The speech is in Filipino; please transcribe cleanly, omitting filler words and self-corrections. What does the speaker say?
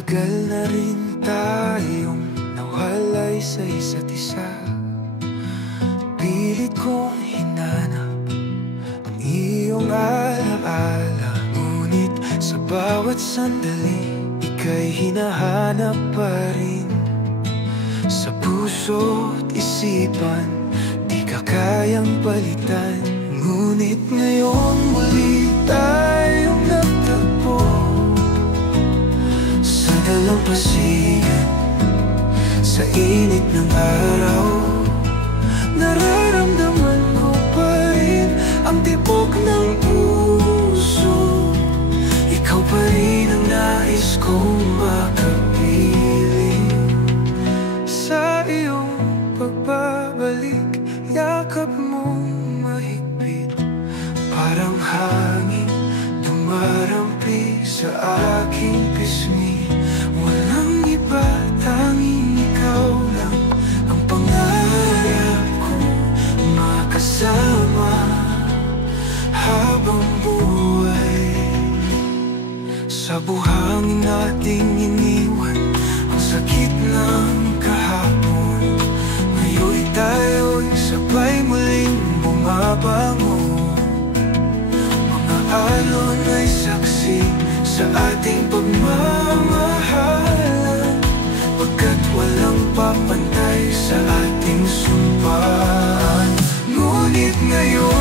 Matagal na rin tayong nawalay sa isa't isa. Pilit kong hinanap ang iyong alaala, ngunit sa bawat sandali ika'y hinahanap pa rin. Sa puso't isipan di ka kayang palitan, ngunit ngayon muli tayong nagtagpo sa dalampasigan. Sa init ng araw, nararamdaman ko pa rin ang tibok ng puso. Ikaw pa rin ang nais kong makapiling. Sa iyong pagbabalik, yakap mong mahigpit, parang hangin dumarampi sa aking pisngi. Walang iba, tanging ikaw lang ang pangarap ko makasama habang buhay. Sa buhangin nating iniwan ang sakit ng kahapon, ngayon tayo'y sabay muling bumabangon. Mga alon ay saksi sa ating pagmamahalan, pagkat walang papantay sa ating sumpaan. Ngunit ngayon